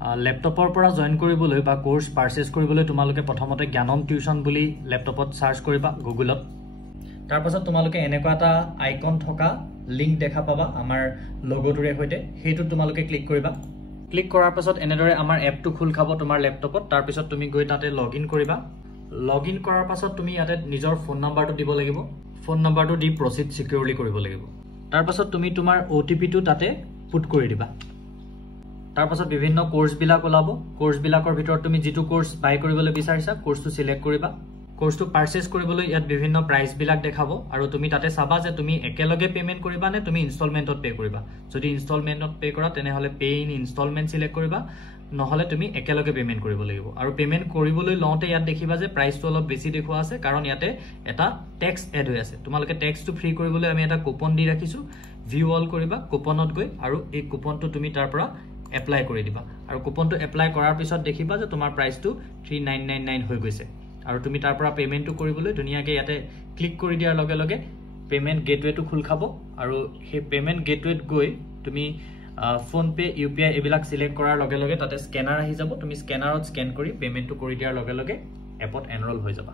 ল্যাপটপৰ পৰা জয়েন কৰিবলৈ বা কোৰ্স পাৰচেজ কৰিবলৈ তোমালোকে প্ৰথমতে জ্ঞানম টিউশন বুলি ল্যাপটপত সাৰ্চ কৰিবা গুগলত তাৰ পাছত তোমালোকে এনেকুৱা এটা আইকন থকা লিংক দেখা পাবা আমাৰ লোগোটোৰে হৈতে হেতু তোমালোকে ক্লিক কৰিবা ক্লিক কৰাৰ পাছত এনেদৰে আমাৰ এপটো খুল খাব তোমাৰ ল্যাপটপত তাৰ পিছত তুমি গৈ তাতে লগইন কৰিবা লগইন কৰাৰ পাছত তুমি ইয়াতে নিজৰ ফোন নাম্বাৰটো দিব লাগিব ফোন নাম্বাৰটো দি প্ৰসিড সিকিউৰলি কৰিব লাগিব তাৰ পাছত তুমি তোমাৰ OTP টো তাতে পুট কৰি দিবা তাৰ পাছত বিভিন্ন কোৰ্স বিলাক ওলাব কোৰ্স বিলাকৰ ভিতৰত তুমি যেটো কোৰ্স বাই কৰিবলৈ বিচাৰিছা কোৰ্সটো সিলেক্ট কৰিবা কোৰ্সটো পাৰচেজ কৰিবলৈ ইয়াত বিভিন্ন প্ৰাইস বিলাক দেখাব আৰু তুমি তাতে চাবা যে তুমি একেলগে পেমেন্ট কৰিবা নে তুমি ইনষ্টলমেন্টত পে কৰিবা যদি ইনষ্টলমেন্টত পে কৰা তেনে হলে পে ইন ইনষ্টলমেন্ট সিলেক্ট কৰিবা নহলে তুমি একেলগে পেমেন্ট কৰিব লাগিব আৰু পেমেন্ট কৰিবলৈ লওঁতে ইয়াত দেখিবা যে প্ৰাইসটো অলপ বেছি দেখুৱা আছে কাৰণ ইয়াতে এটা ট্যাক্স এড হৈ আছে তোমালোকে ট্যাক্সটো ফ্ৰী কৰিবলৈ আমি এটা কুপন দি ৰাখিছো ভিউ অল কৰিবা কুপনত গৈ আৰু এই কুপনটো তুমি তাৰ পৰা এপ্লাই কৰি দিবা আৰু কুপনটো এপ্লাই কৰাৰ পিছত দেখিবা যে তোমাৰ প্ৰাইসটো 3999 হৈ গৈছে আৰু তুমি তাৰ পৰা পেমেন্টটো কৰিবলৈ ধুনিয়াকৈ ইয়াতে ক্লিক কৰি দিয়াৰ লগে লগে পেমেন্ট গেটৱেটো খুল খাব আৰু সেই পেমেন্ট গেটৱেত গৈ তুমি ফোন পে UPI এবিলাক সিলেক্ট কৰাৰ লগে লগে তাতে স্ক্যানাৰ আহি যাব তুমি স্ক্যানাৰত স্ক্যান কৰি পেমেন্টটো কৰি দিয়াৰ লগে লগে এপত এনৰোল হৈ যাবা